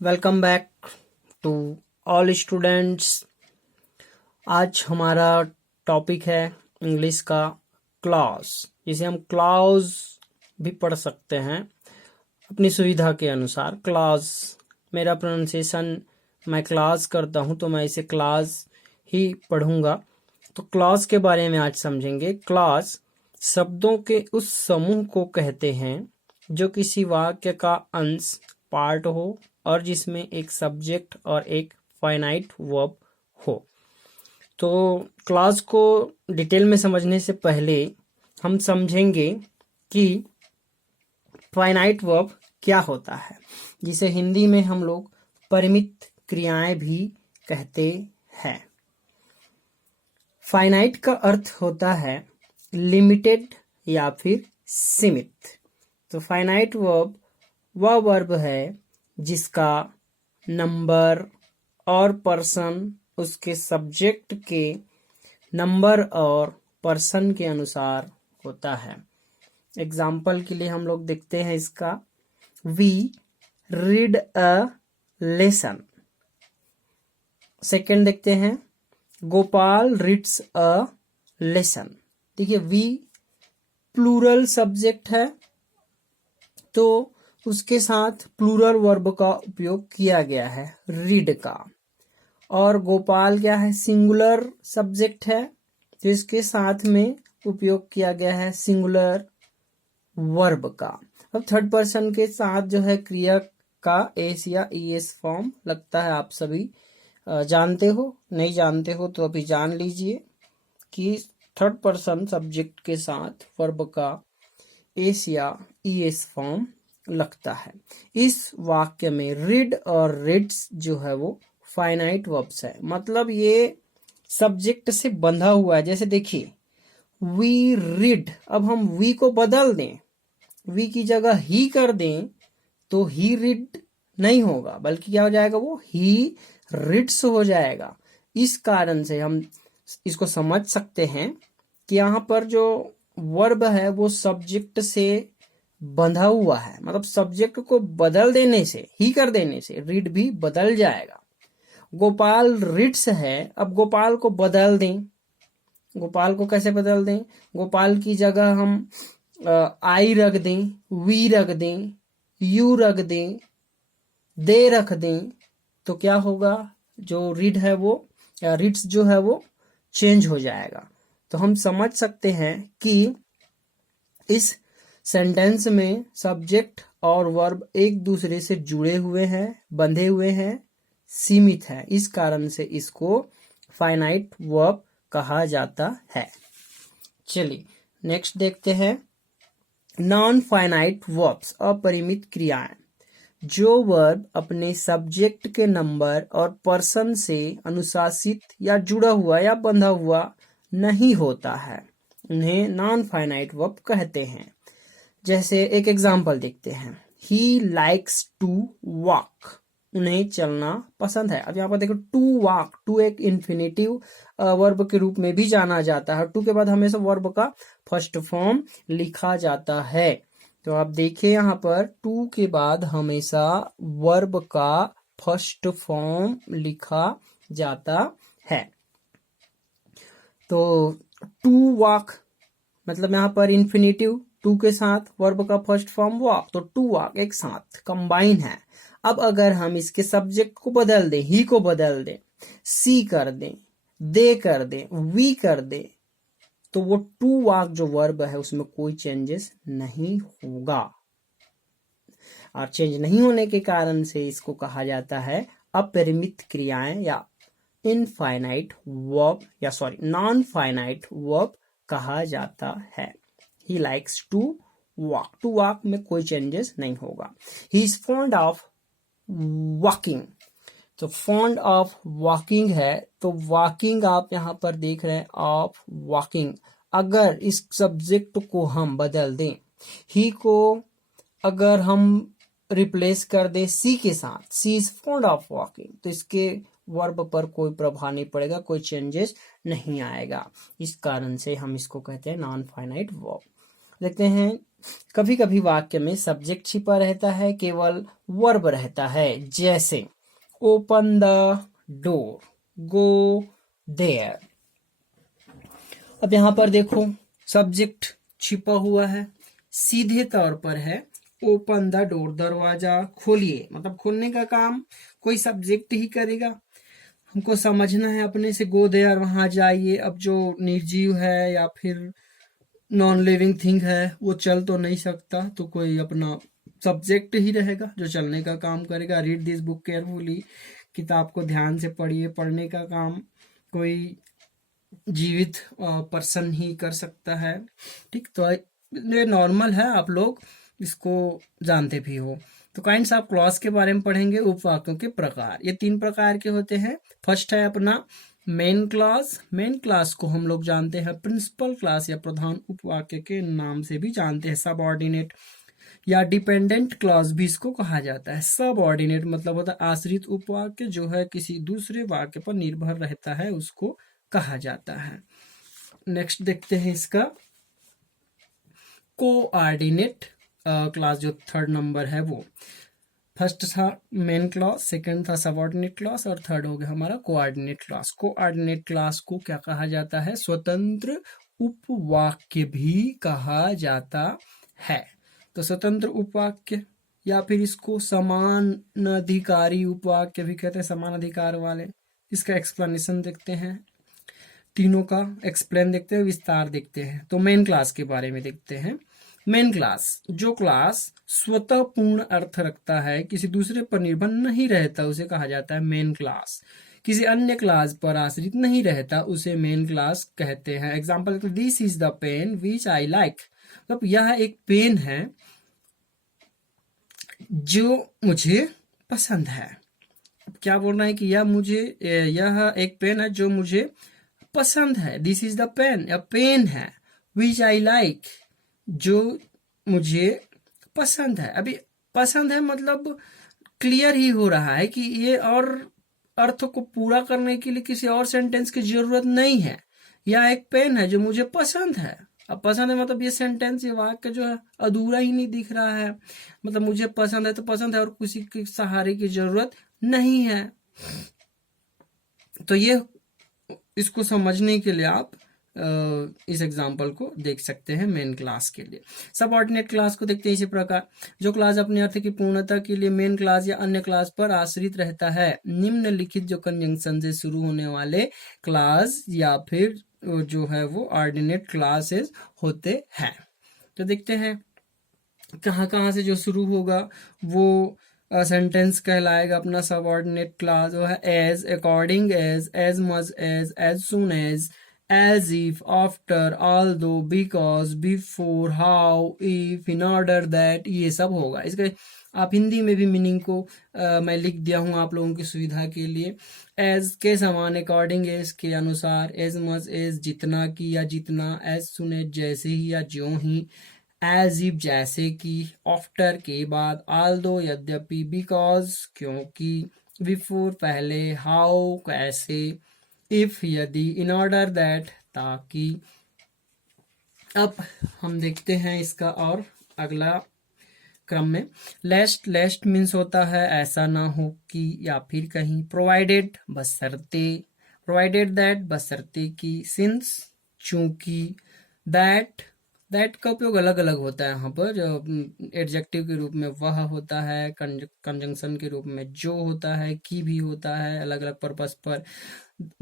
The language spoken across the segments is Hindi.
Welcome back to all students. आज हमारा टॉपिक है इंग्लिश का क्लॉज, जिसे हम क्लॉज भी पढ़ सकते हैं अपनी सुविधा के अनुसार। क्लॉज मेरा प्रोनाउंसिएशन मैं क्लॉज करता हूं तो मैं इसे क्लॉज ही पढ़ूंगा। तो क्लॉज के बारे में आज समझेंगे। क्लॉज शब्दों के उस समूह को कहते हैं जो किसी वाक्य का अंश पार्ट हो और जिसमें एक सब्जेक्ट और एक फाइनाइट वर्ब हो। तो क्लॉज को डिटेल में समझने से पहले हम समझेंगे कि फाइनाइट वर्ब क्या होता है, जिसे हिंदी में हम लोग परिमित क्रियाएं भी कहते हैं। फाइनाइट का अर्थ होता है लिमिटेड या फिर सीमित। तो फाइनाइट वर्ब वह वर्ब है जिसका नंबर और पर्सन उसके सब्जेक्ट के नंबर और पर्सन के अनुसार होता है। एग्जाम्पल के लिए हम लोग देखते हैं इसका। We read a lesson. Second देखते हैं, गोपाल रीड्स अ लेसन। देखिए, वी प्लूरल सब्जेक्ट है तो उसके साथ प्लूरल वर्ब का उपयोग किया गया है, रीड का। और गोपाल क्या है, सिंगुलर सब्जेक्ट है तो इसके साथ में उपयोग किया गया है सिंगुलर वर्ब का। अब थर्ड पर्सन के साथ जो है क्रिया का एस या ईएस फॉर्म लगता है। आप सभी जानते हो, नहीं जानते हो तो अभी जान लीजिए कि थर्ड पर्सन सब्जेक्ट के साथ वर्ब का एस या ईएस फॉर्म लगता है। इस वाक्य में रीड और रीड्स जो है वो फाइनाइट वर्ब्स है, मतलब ये सब्जेक्ट से बंधा हुआ है। जैसे देखिए, वी रीड, अब हम वी को बदल दें, वी की जगह ही कर दें तो ही रीड नहीं होगा, बल्कि क्या हो जाएगा, वो ही रीड्स हो जाएगा। इस कारण से हम इसको समझ सकते हैं कि यहाँ पर जो वर्ब है वो सब्जेक्ट से बंधा हुआ है, मतलब सब्जेक्ट को बदल देने से, ही कर देने से रीड भी बदल जाएगा। गोपाल रीड्स है, अब गोपाल को बदल दें, गोपाल को कैसे बदल दें, गोपाल की जगह हम आई रख दें, वी रख दें, यू रख दें, दे रख दें, तो क्या होगा, जो रीड है वो या रीड्स जो है वो चेंज हो जाएगा। तो हम समझ सकते हैं कि इस सेंटेंस में सब्जेक्ट और वर्ब एक दूसरे से जुड़े हुए हैं, बंधे हुए हैं, सीमित है। इस कारण से इसको फाइनाइट वर्ब कहा जाता है। चलिए नेक्स्ट देखते हैं, नॉन फाइनाइट वर्ब्स, अपरिमित क्रियाएं। जो वर्ब अपने सब्जेक्ट के नंबर और पर्सन से अनुशासित या जुड़ा हुआ या बंधा हुआ नहीं होता है, उन्हें नॉन फाइनाइट वर्ब कहते हैं। जैसे एक एग्जाम्पल देखते हैं, ही लाइक्स टू वॉक, उन्हें चलना पसंद है। अब यहाँ पर देखो, टू वॉक, टू एक इन्फिनेटिव वर्ब के रूप में भी जाना जाता है। टू के बाद हमेशा वर्ब का फर्स्ट फॉर्म लिखा जाता है। तो आप देखिए यहाँ पर टू के बाद हमेशा वर्ब का फर्स्ट फॉर्म लिखा जाता है। तो टू वॉक मतलब यहाँ पर इन्फिनेटिव टू के साथ वर्ब का फर्स्ट फॉर्म वॉक, तो टू वॉक एक साथ कंबाइन है। अब अगर हम इसके सब्जेक्ट को बदल दें, ही को बदल दें, सी कर दें, दे कर दें, वी कर दें, तो वो टू वॉक जो वर्ब है उसमें कोई चेंजेस नहीं होगा। और चेंज नहीं होने के कारण से इसको कहा जाता है अपरिमित क्रियाएं या इनफाइनाइट वर्ब, या सॉरी नॉन फाइनाइट वर्ब कहा जाता है। He likes to walk, to walk में कोई चेंजेस नहीं होगा। He is fond of walking, तो फॉन्ड ऑफ वॉकिंग है, तो वॉकिंग आप यहां पर देख रहे हैं, ऑफ वॉकिंग। अगर इस सब्जेक्ट को हम बदल दें, ही को अगर हम रिप्लेस कर दें सी के साथ, सी इज फॉन्ड ऑफ वॉकिंग, तो इसके वर्ब पर कोई प्रभाव नहीं पड़ेगा, कोई चेंजेस नहीं आएगा। इस कारण से हम इसको कहते हैं नॉन फाइनाइट वर्ब। देखते हैं कभी कभी वाक्य में सब्जेक्ट छिपा रहता है, केवल वर्ब रहता है, जैसे open the door, go there. अब यहाँ पर देखो सब्जेक्ट छिपा हुआ है, सीधे तौर पर है ओपन द डोर, दरवाजा खोलिए, मतलब खोलने का काम कोई सब्जेक्ट ही करेगा। हमको समझना है अपने से, गो देयर, वहां जाइए। अब जो निर्जीव है या फिर नॉन लिविंग थिंग है वो चल तो नहीं सकता, तो कोई अपना सब्जेक्ट ही रहेगा जो चलने का काम करेगा। रीड दिस बुक केयरफुली, किताब को ध्यान से पढ़िए, पढ़ने का काम कोई जीवित पर्सन ही कर सकता है। ठीक, तो ये नॉर्मल है, आप लोग इसको जानते भी हो। तो काइंड्स ऑफ क्लॉज के बारे में पढ़ेंगे, उपवाक्यों के प्रकार। ये 3 प्रकार के होते हैं। फर्स्ट है अपना मेन क्लॉज। मेन क्लॉज को हम लोग जानते हैं प्रिंसिपल क्लॉज या प्रधान उपवाक्य के नाम से भी जानते हैं। सबऑर्डिनेट या डिपेंडेंट क्लॉज भी इसको कहा जाता है। सबऑर्डिनेट मतलब होता है आश्रित उपवाक्य, जो है किसी दूसरे वाक्य पर निर्भर रहता है, उसको कहा जाता है। नेक्स्ट देखते हैं इसका कोऑर्डिनेट क्लॉज, जो 3rd नंबर है वो। फर्स्ट था मेन क्लॉज, सेकंड था सबऑर्डिनेट क्लॉज और थर्ड हो गया हमारा कोऑर्डिनेट क्लॉज। कोऑर्डिनेट क्लॉज को क्या कहा जाता है? स्वतंत्र उपवाक्य भी कहा जाता है। तो स्वतंत्र उपवाक्य या फिर इसको समानाधिकारी उपवाक्य भी कहते हैं, समान अधिकार वाले। इसका एक्सप्लेनेशन देखते हैं, तीनों का एक्सप्लेन देखते हैं, विस्तार देखते हैं। तो मेन क्लास के बारे में देखते हैं। मेन क्लास, जो क्लास स्वतः पूर्ण अर्थ रखता है, किसी दूसरे पर निर्भर नहीं रहता, उसे कहा जाता है मेन क्लास। किसी अन्य क्लास पर आश्रित नहीं रहता, उसे मेन क्लास कहते हैं। Example, this is the pen which I like, मतलब यह एक पेन है जो मुझे पसंद है। क्या बोल रहा है कि यह एक पेन है जो मुझे पसंद है। दिस इज द पेन, या पेन है। विच आई लाइक, जो मुझे पसंद है। अभी पसंद है मतलब क्लियर ही हो रहा है कि ये और अर्थ को पूरा करने के लिए किसी और सेंटेंस की जरूरत नहीं है। यह एक पेन है जो मुझे पसंद है। अब पसंद है मतलब ये सेंटेंस, ये वाक्य जो है अधूरा ही नहीं दिख रहा है। मतलब मुझे पसंद है तो पसंद है और किसी के सहारे की जरूरत नहीं है। तो ये इसको समझने के लिए आप इस एग्जाम्पल को देख सकते हैं मेन क्लास के लिए। सबऑर्डिनेट क्लास को देखते हैं इसी प्रकार, जो क्लास अपने अर्थ की पूर्णता के लिए मेन क्लास या अन्य क्लास पर आश्रित रहता है। निम्नलिखित जो कंजंक्शन से शुरू होने वाले क्लास या फिर जो है वो ऑर्डिनेट क्लासेस होते हैं। तो देखते हैं कहाँ कहाँ से जो शुरू होगा वो सेंटेंस कहलाएगा अपना सबऑर्डिनेट क्लास। वो है as, according as much as soon as if, after, although, because, before, how, if, in order that, ये सब होगा। इसके आप हिंदी में भी मीनिंग को मैं लिख दिया हूँ आप लोगों की सुविधा के लिए। एज के समान, अकॉर्डिंग एज के अनुसार, एज मच एज जितना की या जितना, एज सुन एज जैसे ही या ज्यों ही, एज इफ जैसे कि, आफ्टर के बाद, ऑल्दो यद्यपि, बिकॉज क्योंकि, बिफोर पहले, हाउ कैसे, इफ यदि, इन ऑर्डर दैट ताकि। अब हम देखते हैं इसका और अगला क्रम में। लेस्ट, लेस्ट मीन्स होता है ऐसा ना हो कि या फिर कहीं। प्रोवाइडेड बशर्ते, प्रोवाइडेड दैट बशर्ते कि, सिंस चूंकि, दैट, दैट का उपयोग अलग अलग होता है यहाँ पर। एडजेक्टिव के रूप में वह होता है, कंजंक्शन के रूप में जो होता है, की भी होता है, अलग अलग पर्पस पर।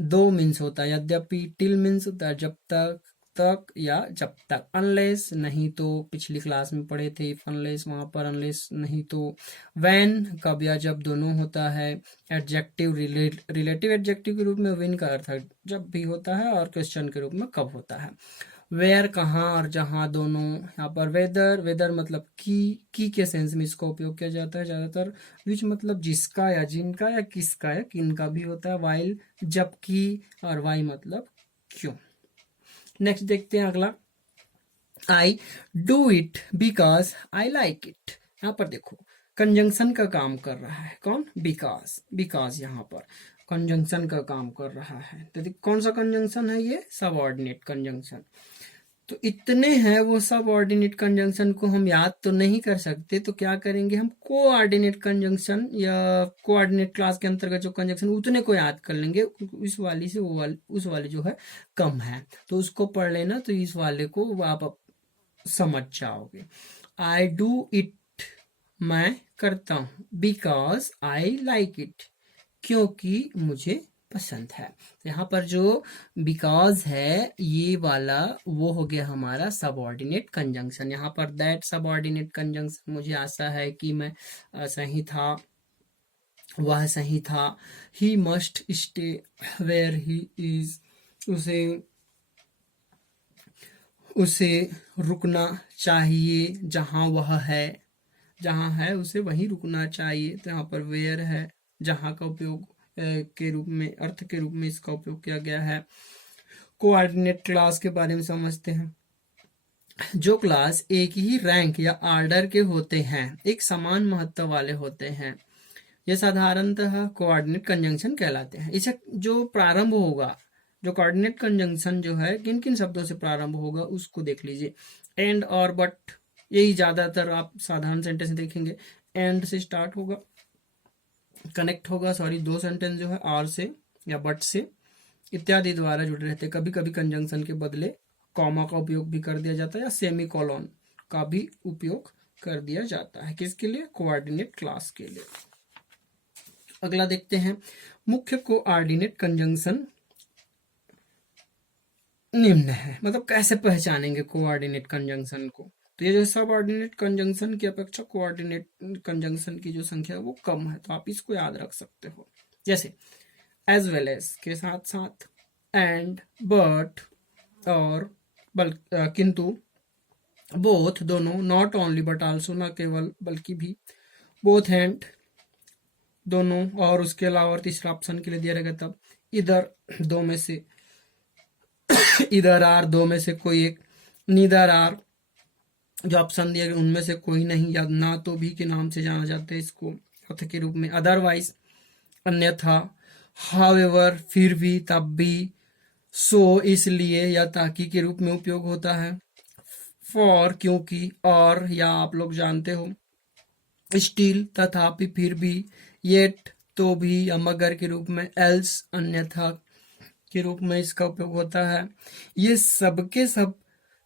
दो मीन्स होता है, यद्यपि। टिल मीन्स होता है जब तक, तक या जब तक। अनलेस नहीं तो, पिछली क्लास में पढ़े थे इफ अनलेस, वहां पर अनलेस नहीं तो। व्हेन कब या जब दोनों होता है। एडजेक्टिव, रिलेटिव एडजेक्टिव के रूप में व्हेन का अर्थ है जब भी होता है, और क्वेश्चन के रूप में कब होता है। वेयर कहाँ और जहाँ दोनों। यहाँ पर वेदर, वेदर मतलब की के सेंस में इसका उपयोग किया जाता है ज्यादातर। विच मतलब जिसका या जिनका या किसका या किनका भी होता है। वाइल जबकि, और वाई मतलब क्यों। नेक्स्ट देखते हैं अगला, I do it because I like it. यहाँ पर देखो कंजंक्शन का काम कर रहा है कौन? बिकॉज, बिकॉज यहाँ पर कंजंक्शन का काम कर रहा है। तो कौन सा कंजंक्शन है ये? Subordinate conjunction. तो इतने हैं वो सब ऑर्डिनेट कंजंक्शन को हम याद तो नहीं कर सकते, तो क्या करेंगे हम कोऑर्डिनेट कंजंक्शन या कोऑर्डिनेट क्लास के अंतर्गत जो कंजंक्शन उतने को याद कर लेंगे, इस वाली से वो वाली उस वाली जो है कम है तो उसको पढ़ लेना, तो इस वाले को आप समझ जाओगे। आई डू इट, मैं करता हूँ, बिकॉज आई लाइक इट, क्योंकि मुझे पसंद है। तो यहाँ पर जो बिकॉज है ये वाला वो हो गया हमारा सबऑर्डिनेट कंजंक्शन। यहाँ पर दैट सबऑर्डिनेट कंजंक्शन, मुझे आशा है कि मैं सही था, वह सही था। He must stay where he is, उसे रुकना चाहिए जहां वह है, जहां है उसे वहीं रुकना चाहिए। तो यहाँ पर वेयर है, जहां का उपयोग के रूप में, अर्थ के रूप में इसका उपयोग किया गया है। कोऑर्डिनेट क्लास के बारे में समझते हैं। जो क्लास एक ही रैंक या ऑर्डर के होते हैं, एक समान महत्व वाले होते हैं, ये साधारणतः कोऑर्डिनेट कंजंक्शन कहलाते हैं। इसे जो प्रारंभ होगा, जो कोऑर्डिनेट कंजंक्शन जो है किन किन शब्दों से प्रारंभ होगा उसको देख लीजिए। एंड और बट, यही ज्यादातर आप साधारण सेंटेंस देखेंगे, एंड से स्टार्ट होगा, कनेक्ट होगा, सॉरी, दो सेंटेंस जो है आर से या बट से इत्यादि द्वारा जुड़े रहते हैं। कभी कभी कंजंक्शन के बदले कॉमा का उपयोग भी कर दिया जाता है या सेमी कॉलन का भी उपयोग कर दिया जाता है। किसके लिए? कोऑर्डिनेट क्लास के लिए। अगला देखते हैं, मुख्य कोऑर्डिनेट कंजंक्शन निम्न है। मतलब कैसे पहचानेंगे कोऑर्डिनेट कंजंक्शन को? तो ये जो सब ऑर्डिनेट कंजंक्शन की अपेक्षा कोऑर्डिनेट कंजंक्शन की जो संख्या है वो कम है, तो आप इसको याद रख सकते हो। जैसे एज वेल एज के साथ साथ, एंड, बट और किंतु, बोथ दोनों, नॉट ओनली बट आल्सो न केवल बल्कि भी, बोथ एंड दोनों, और उसके अलावा और तीसरा ऑप्शन के लिए दिया रहेगा तब, इधर दो में से, इधर आर दो में से कोई एक, नीदर आर जो ऑप्शन दिए गए उनमें से कोई नहीं, या ना तो भी के नाम से जाना जाता है इसको अर्थ के रूप में, अदरवाइज अन्यथा, हाउएवर फिर भी, तब भी, सो इसलिए या ताकि के रूप में उपयोग होता है, फॉर क्योंकि, और या आप लोग जानते हो, स्टिल तथापि, फिर भी, येट तो भी, या मगर के रूप में, एल्स अन्यथा के रूप में इसका उपयोग होता है। ये सब के सब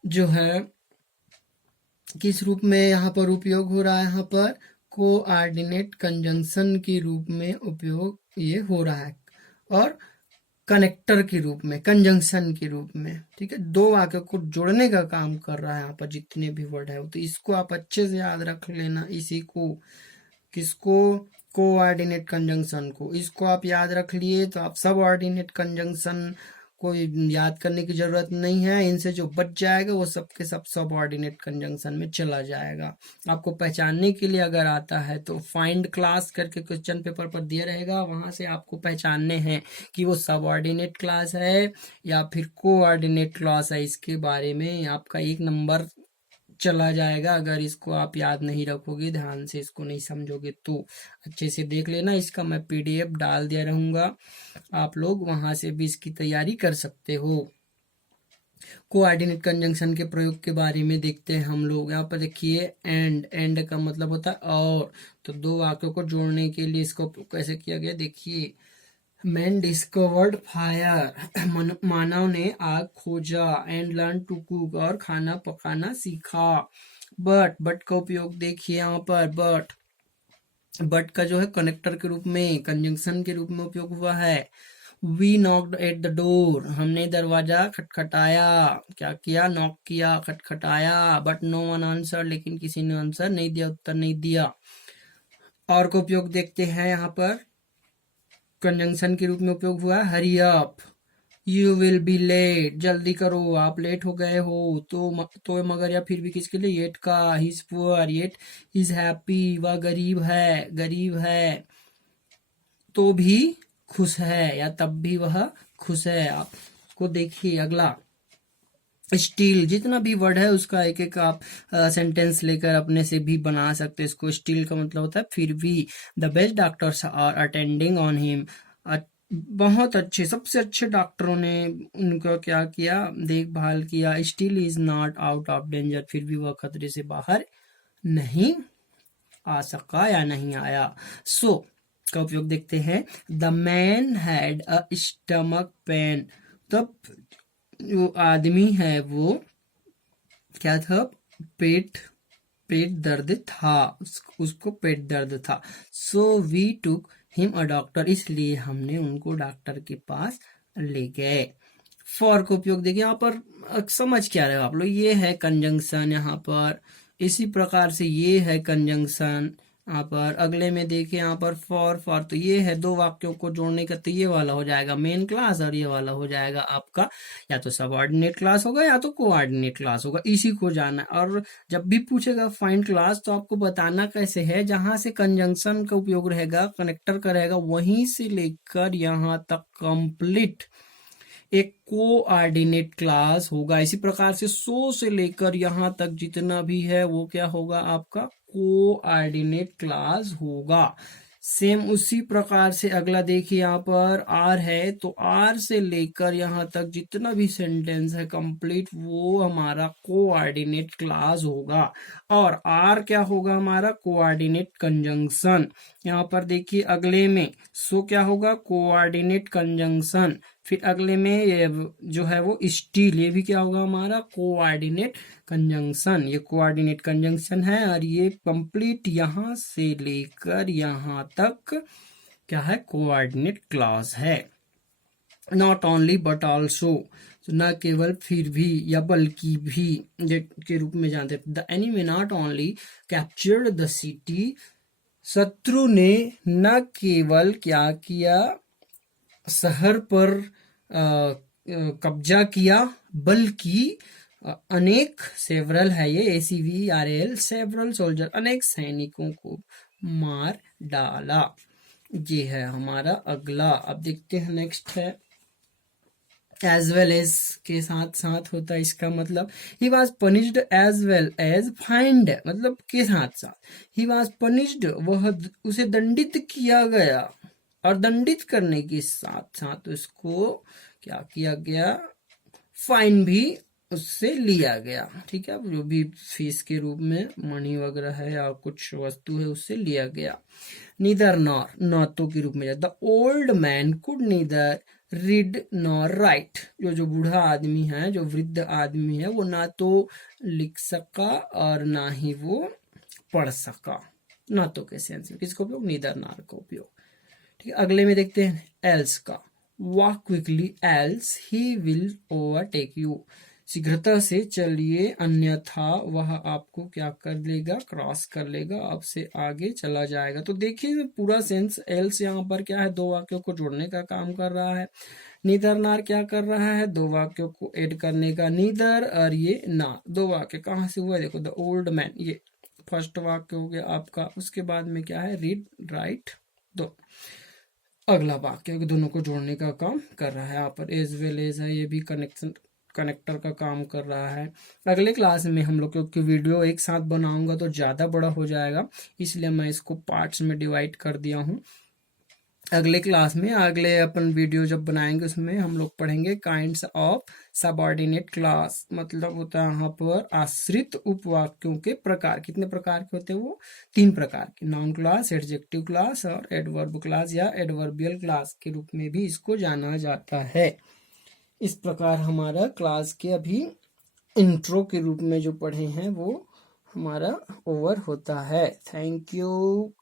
जो है किस रूप में यहाँ पर उपयोग हो रहा है? यहाँ पर कोऑर्डिनेट कंजंक्शन के रूप में उपयोग ये हो रहा है, और कनेक्टर के रूप में, कंजंक्शन के रूप में। ठीक है, दो वाक्यों को जोड़ने का काम कर रहा है यहाँ पर जितने भी वर्ड है, तो इसको आप अच्छे से याद रख लेना। इसी को, किसको? कोऑर्डिनेट कंजंक्शन को। इसको आप याद रख लिए तो आप सब ऑर्डिनेट कंजंक्शन को याद करने की जरूरत नहीं है। इनसे जो बच जाएगा वो सबके सब ऑर्डिनेट कंजंक्शन में चला जाएगा। आपको पहचानने के लिए अगर आता है तो फाइंड क्लास करके क्वेश्चन पेपर पर दिया रहेगा, वहां से आपको पहचानने हैं कि वो सब ऑर्डिनेट क्लास है या फिर कोऑर्डिनेट क्लास है। इसके बारे में आपका 1 नंबर चला जाएगा अगर इसको आप याद नहीं रखोगे, ध्यान से इसको नहीं समझोगे तो। अच्छे से देख लेना, इसका मैं पीडीएफ डाल दिया रहूंगा, आप लोग वहां से भी इसकी तैयारी कर सकते हो। कोऑर्डिनेट कंजंक्शन के प्रयोग के बारे में देखते हैं हम लोग। यहाँ पर देखिए, एंड का मतलब होता है और, तो दो वाक्यों को जोड़ने के लिए इसको कैसे किया गया देखिए। मैन डिस्कवर्ड फायर, मानव ने आग खोजा, एंड लर्न टू कुक, और खाना पकाना सीखा। बट का उपयोग देखिए यहाँ पर, बट का जो है कनेक्टर के रूप में, कंजंक्शन के रूप में उपयोग हुआ है। We knocked at the door, हमने दरवाजा खटखटाया। क्या किया? नॉक किया, खटखटाया। बट नो वन आंसर, लेकिन किसी ने आंसर नहीं दिया, उत्तर नहीं दिया। और का उपयोग देखते हैं यहाँ पर, कंजंक्शन के रूप में उपयोग हुआ, hurry up, you will be late, जल्दी करो, आप लेट हो गए हो। तो मगर या फिर भी किसके लिए? येट का, he is poor, yet is happy, वह गरीब है, तो भी खुश है, या तब भी वह खुश है। आपको देखिए अगला, स्टील, जितना भी वर्ड है उसका एक एक आप सेंटेंस लेकर अपने से भी बना सकते हैं इसको। स्टील का मतलब होता है फिर भी। The best doctors are attending on him, बहुत अच्छे, सबसे अच्छे डॉक्टरों ने उनका क्या किया, देखभाल किया। Still is not out of danger, फिर भी वह खतरे से बाहर नहीं आ सका या नहीं आया। सो का उपयोग देखते हैं। The man had a stomach pain, तब जो आदमी है वो क्या था, पेट पेट दर्द था, उसको पेट दर्द था। So we took him a doctor, इसलिए हमने उनको डॉक्टर के पास ले गए। फॉर का उपयोग देखिए यहाँ पर समझ क्या रहे हो आप लोग, ये है कंजंक्शन यहाँ पर, इसी प्रकार से ये है कंजंक्शन यहाँ पर। अगले में देखिए यहाँ पर फॉर तो ये है, दो वाक्यों को जोड़ने का, तो ये वाला हो जाएगा मेन क्लास और ये वाला हो जाएगा आपका या तो सबऑर्डिनेट क्लास होगा या तो कोऑर्डिनेट क्लास होगा, इसी को जाना। और जब भी पूछेगा फाइंड क्लास तो आपको बताना कैसे है, जहां से कंजंक्शन का उपयोग रहेगा, कनेक्टर का रहेगा, वहीं से लेकर यहाँ तक कंप्लीट एक कोऑर्डिनेट क्लास होगा। इसी प्रकार से सो से लेकर यहां तक जितना भी है वो क्या होगा, आपका कोऑर्डिनेट क्लास होगा। सेम उसी प्रकार से अगला देखिए यहाँ पर आर है, तो आर से लेकर यहाँ तक जितना भी सेंटेंस है कंप्लीट वो हमारा कोऑर्डिनेट क्लास होगा। और आर क्या होगा, हमारा कोऑर्डिनेट कंजंक्शन। यहाँ पर देखिए अगले में सो क्या होगा, कोऑर्डिनेट कंजंक्शन। फिर अगले में ये जो है वो स्टील, ये भी क्या होगा, हमारा कोऑर्डिनेट कंजंक्शन। ये कोऑर्डिनेट कंजंक्शन है और ये कंप्लीट यहां से लेकर यहां तक क्या है, कोऑर्डिनेट क्लॉज है। नॉट ओनली बट ऑल्सो, न केवल फिर भी या बल्कि भी के रूप में जानते। The enemy not only captured the city, शत्रु ने न केवल क्या किया, शहर पर कब्जा किया, बल्कि अनेक, सेवरल है ये, ACVRAL, सेवरल सोल्जर, अनेक सैनिकों को मार डाला। ये है हमारा अगला। अब देखते हैं नेक्स्ट है एज वेल एज के साथ साथ होता है, इसका मतलब he was punished as well as fined, मतलब के साथ साथ ही वॉज पनिश्ड, वह उसे दंडित किया गया, और दंडित करने के साथ साथ उसको क्या किया गया, फाइन भी उससे लिया गया। ठीक है, जो भी फीस के रूप में मनी वगैरह है या कुछ वस्तु है उससे लिया गया। नीदर नॉर, नॉतों के रूप में। The old man could neither read nor right, जो बूढ़ा आदमी है, जो वृद्ध आदमी है, वो ना तो लिख सका और ना ही वो पढ़ सका। नातों के सेंस में किसका उपयोग, नीदर नॉर का उपयोग। ठीक है, अगले में देखते हैं एल्स का। Walk quickly else he will overtake you, शीघ्रता से चलिए अन्यथा वह आपको क्या कर लेगा, क्रॉस कर लेगा, आपसे आगे चला जाएगा। तो देखिए पूरा सेंस एल्स यहाँ पर क्या है, दो वाक्यों को जोड़ने का काम कर रहा है। नीदर नार क्या कर रहा है, दो वाक्यों को ऐड करने का। नीदर और ये नार, दो वाक्य कहाँ से हुआ, देखो द ओल्ड मैन, ये फर्स्ट वाक्य हो गया आपका। उसके बाद में क्या है, रीड राइट, दो अगला वाक्य, दोनों को जोड़ने का काम कर रहा है। यहाँ पर एज वेल एज है, ये भी कनेक्टर का काम कर रहा है। अगले क्लास में हम लोग क्योंकि वीडियो एक साथ बनाऊंगा तो ज़्यादा बड़ा हो जाएगा, इसलिए मैं इसको पार्ट्स में डिवाइड कर दिया हूँ। अगले क्लास में, अगले अपन वीडियो जब बनाएंगे उसमें हम लोग पढ़ेंगे काइंड्स ऑफ सबऑर्डिनेट क्लास, मतलब होता है यहाँ पर आश्रित उपवाक्यों के प्रकार। कितने प्रकार के होते हैं वो, 3 प्रकार के, नाउन क्लास, एडजेक्टिव क्लास और एडवर्ब क्लास या एडवर्बियल क्लास के रूप में भी इसको जाना जाता है। इस प्रकार हमारा क्लास के अभी इंट्रो के रूप में जो पढ़े हैं वो हमारा ओवर होता है। Thank you.